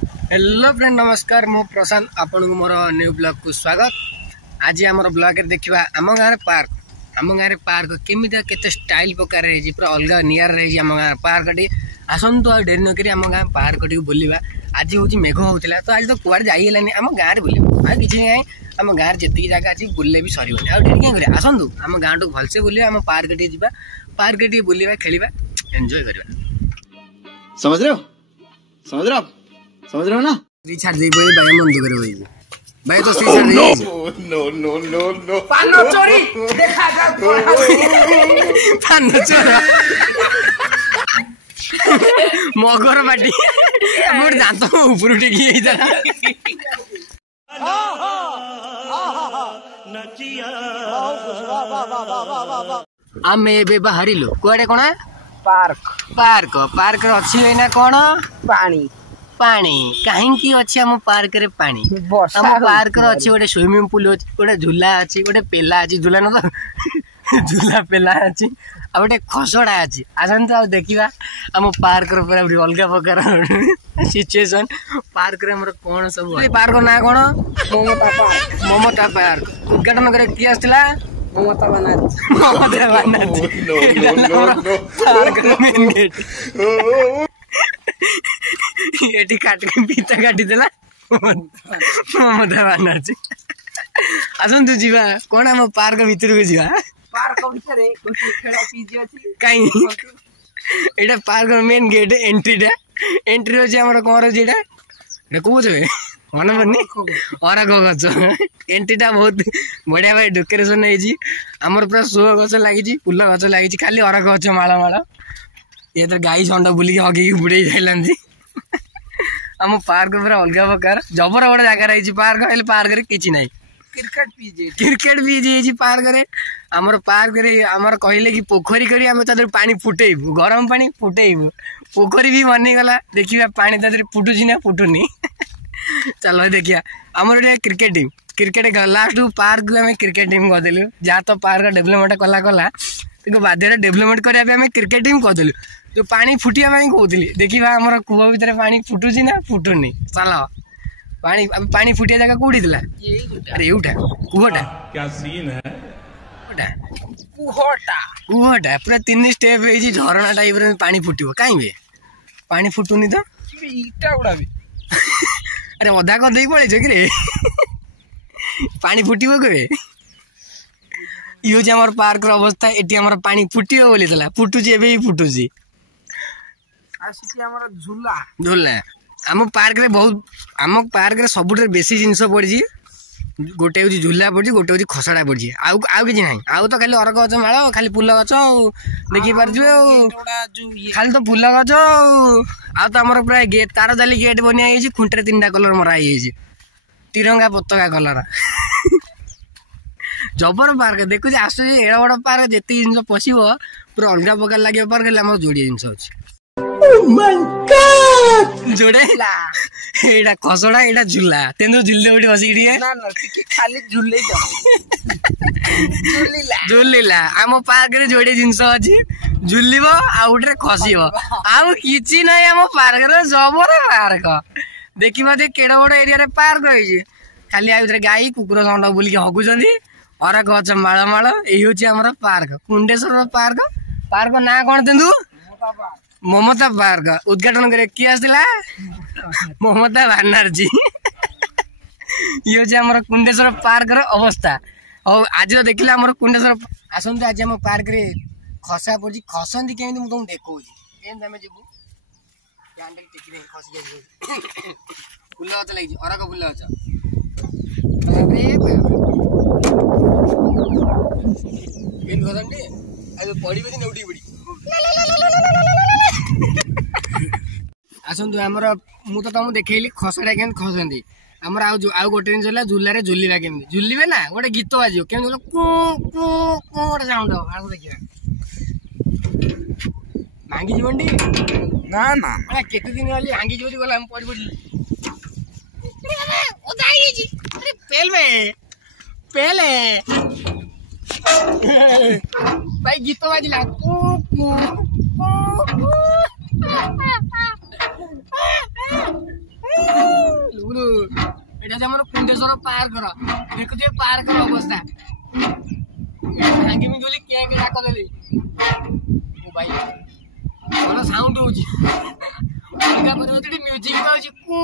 Hello friend नमस्कार मो प्रशांत आपन को मोर न्यू ब्लॉग को स्वागत। आज आम ब्लॉग देखा आम गाँव पार्क केमी केते स्टाइल प्रकार पूरा अलग नियर रही आम गाँव पार्क टी आसतु आ डेरी नक आम गाँव पार्क टी बुलवा। आज हूँ मेघ होता तो आज तो कुआड़े जाइलानी आम गाँव में बुल किसी ना आम गाँव जी जगह अच्छी बुले भी सर डेरी क्या करें आसतु आम गाँव टू भलसे बुल आम पार्क टी जा पार्क टी बुलवा खेलवा एंजॉय करवा। समझ रहे हो ना? स्त्री छाड़ दे भाई भाई मन दुख रही भाई तो स्त्री छाड़ दे नो पानो चोरी देखा जा पानो चोरा मगर बाटी मोर दांत ऊपर टेकी जाइता आमे एबे बाहरिलो कुआडे कोना पार्क अच्छी ना कौन पानी कहीं अच्छी आम पार्क रे पानी आम पार्क रे अच्छी गोटे स्विमिंग पूल अच्छी गोटे झूला अच्छी गोटे पेला अच्छी झूला न तो झूला पेला अच्छी आ गोटे खसड़ा अच्छी आसतु आ देखा आम पार्क रे पूरा अलग प्रकार सिचुएशन पार्क रे हमर कौन सब पार्क ना कौन ममता पार्क उद्घाटन करे किए आसला ममता बनर्जी ये काट पीता काटी देला ममता बनर्जी आसतु जीवा कौन आम पार्क भीतर को जीवा एटा पार्क मेन गेट एंट्री होची हमर कोन रे जेटा देखो जे मन बनी अरग गछ एंट्रीटा बहुत बढ़िया भाई डेकोरेशन है आमर पूरा शो गछ लगी फूल गछ लगी खाली अरग गछ माला माला ये तो गाई छंड बुलिक हगी बुड़े जाइलांती आम पार्क पूरा अलग प्रकार जबर बड़ जगह रही पार्क पार्क रे किछि नाही क्रिकेट भी जी पार्क रे आमर पार्क रे आमर कहले कि पोखरी करी आम तादर पानी फुटेबू गरम पानी फुटेबू पोखरी भी बनी गला देखिबा पानी तादर फुटुची ना फुटुनी चलो देखिया आमर क्रिकेट लास्ट पार्क आम क्रिकेट टीम करदेलु जहाँ तो पार्क डेभलपमेंट कला बाध्य डेभलपमेंट करने क्रिकेट टीम करदेलु जो पानी फुटिया कहते देखा आमर कूह भितर पानी फुटुची ना फुटुनी चल पानी फुटिया जगह कौटी थी अरे यूटा कूहटा क्या सीन है कूहटा पूरा 3 स्टेप है झरणा टाइप रे पानी फुटिबो काई बे पानी फुटुनी तो इटा उड़ा भी अरे अधा कर दे पड़े कि पानी फुटिबो केबे यो जे हमर पार्क रो अवस्था एटी हमर पानी फुटिबो बोली थला फुटुची एबे ही फुटुची आ सिटी हमर झूला आम पार्क रे सबुठ बेसी जिनस पड़ी गोटे हूँ झूला पड़ी गोटे हूँ खसड़ा पड़ी आउ कि ना आउ तो खाली अरग गच माल खाली फूल गच देखी पारे खाली तो फूल गच आ तो आम पूरा तार जाली गेट बनिया खुंटे 3टा कलर मराई तिरंगा पताका कलर जबर पार्क देखुच आस एड़ बड़ पार्क जिते जिन पशब पूरा अलग प्रकार लगे पार्क आम जोड़िए जिनस अच्छे जोड़े एटा खसड़ा एटा झूला तेंदु झूलदे उठी बसी खाली झूलिला आम पार्क रे जोड़े जिनस अच्छी झूलिब आउटे खसिब आउ किछि नै आम पार्क रे जबर पार्क देखिबा जे केड़ बड़ एरिया रे पार्क रही खाली आ भीतर गाई कुकुर संड बुलिक हगुचंदी अरग गछ माळ माळ एही होची हमर पार्क कुंडेश्वर पार्क ना कोन तेंदु ममता पार्क उद्घाटन करे किए आसला ममता बनर्जी ये आम कुंडेश्वर पार्क अवस्था और आज देखिले आम कुंडेश्वर आसतु आज आम पार्क रे खसा पड़ी खसती केमी तुमको देखा जीवु फूल गच लगी अरग फूल गच पड़ी उठी पड़ी आसतु आमर मु तो तुमको देखली खसड़ा के खसती आमर आउ गोटे जिन झूलार झूलवा केमी झूलिबे ना गोटे गीत बाजो केमी गोटे साउंड हम देखिए भांगी जीवन ना ना केते दिन वाली भांगी जीवन गला हम पड़ी पड़ी पेले भाई गीत बाजिला এটা যে আমার কুন্ডেশ্বর পার্কর দেখুছে পার্কর অবস্থা ভাঙ্গিমি গলি কে ডাক দেলি ও ভাই ଭଲ ସାଉଣ୍ଡ ହଉଛି ଅଲଗା ପରିବର୍ତ୍ତେ ମ୍ୟୁଜିକ ହଉଛି କୁ